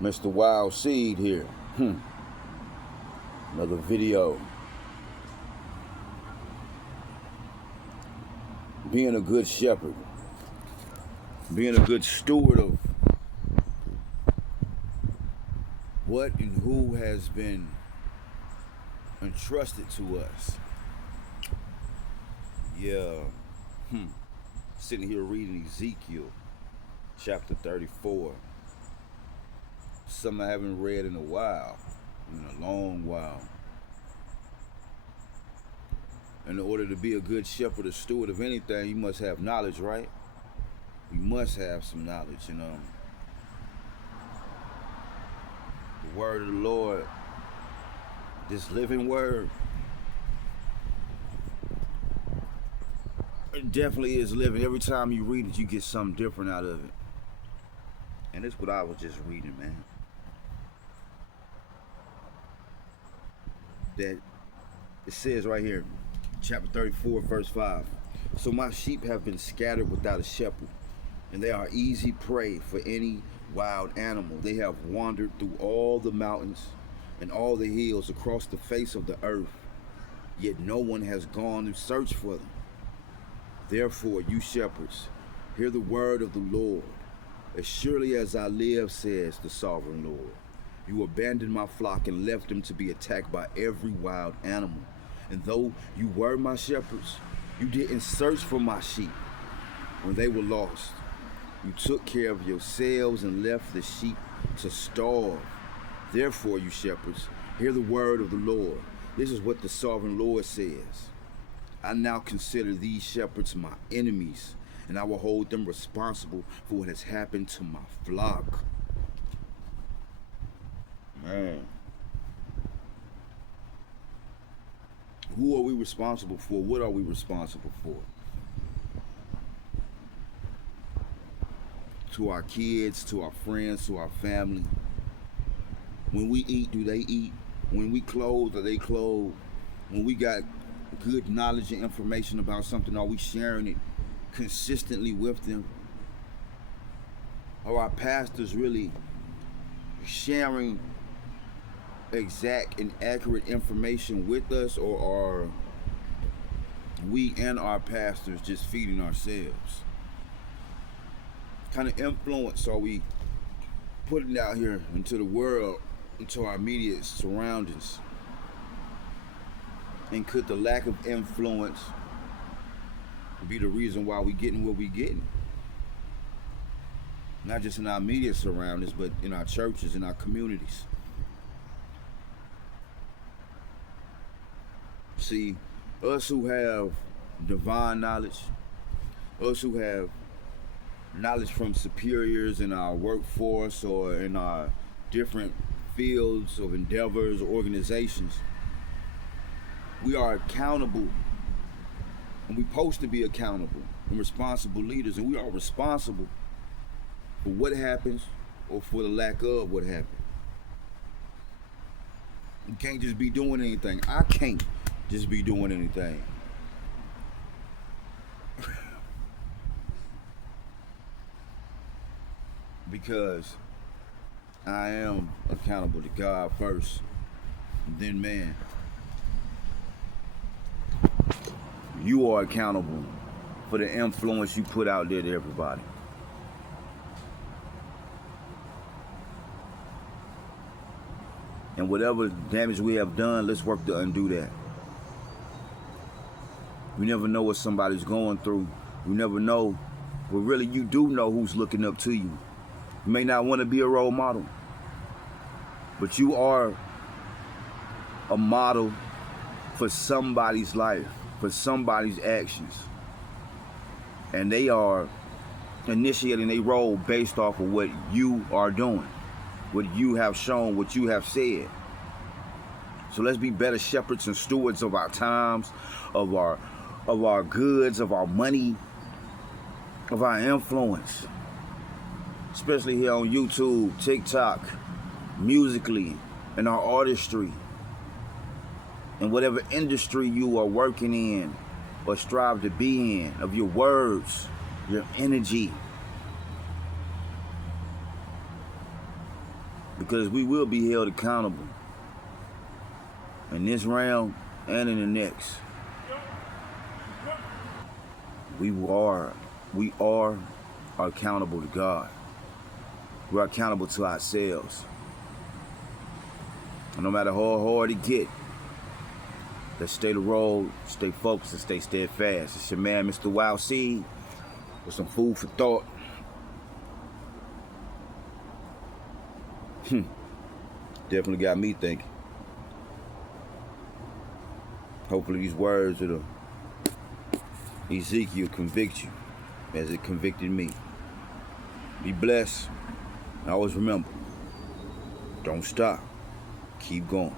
Mr. Wild Seed here. Another video. Being a good shepherd. Being a good steward of what and who has been entrusted to us. Yeah. Sitting here reading Ezekiel chapter 34. Something I haven't read in a while. In a long while. In order to be a good shepherd or steward of anything, you must have knowledge, right? You must have some knowledge, The word of the Lord, this living word, it definitely is living. Every time you read it, you get something different out of it. And that's what I was just reading, man. That it says right here, chapter 34, verse 5. So my sheep have been scattered without a shepherd, and they are easy prey for any wild animal. They have wandered through all the mountains and all the hills across the face of the earth, yet no one has gone and searched for them. Therefore, you shepherds, hear the word of the Lord. As surely as I live, says the sovereign Lord, you abandoned my flock and left them to be attacked by every wild animal. And though you were my shepherds, you didn't search for my sheep when they were lost. You took care of yourselves and left the sheep to starve. Therefore, you shepherds, hear the word of the Lord. This is what the sovereign Lord says. I now consider these shepherds my enemies, and I will hold them responsible for what has happened to my flock. Man. Who are we responsible for? What are we responsible for? To our kids, to our friends, to our family. When we eat, do they eat? When we clothe, are they clothed? When we got good knowledge and information about something, are we sharing it consistently with them? Are our pastors really sharing exact and accurate information with us, or are we and our pastors just feeding ourselves? What kind of influence are we putting out here into the world, into our immediate surroundings? And could the lack of influence be the reason why we getting what we getting? Not just in our immediate surroundings, but in our churches, in our communities. See, us who have divine knowledge, us who have knowledge from superiors in our workforce or in our different fields of endeavors or organizations, we are accountable, and we're supposed to be accountable and responsible leaders, and we are responsible for what happens or for the lack of what happened. You can't just be doing anything. I can't just be doing anything. Because I am accountable to God first, and then man. You are accountable for the influence you put out there to everybody. And whatever damage we have done, let's work to undo that. You never know what somebody's going through. You never know, but really you do know who's looking up to you. You may not want to be a role model, but you are a model for somebody's life, for somebody's actions. And they are initiating a role based off of what you are doing, what you have shown, what you have said. So let's be better shepherds and stewards of our times, of our goods, of our money, of our influence. Especially here on YouTube, TikTok, musically, in our artistry, in whatever industry you are working in or strive to be in, of your words, your energy. Because we will be held accountable in this round and in the next. We are accountable to God. We're accountable to ourselves. And no matter how hard it get, let's stay the road, stay focused, and stay steadfast. It's your man, Mr. Wild Seed, with some food for thought. Definitely got me thinking. Hopefully these words of the Ezekiel convict you as it convicted me. Be blessed. And always remember, don't stop. Keep going.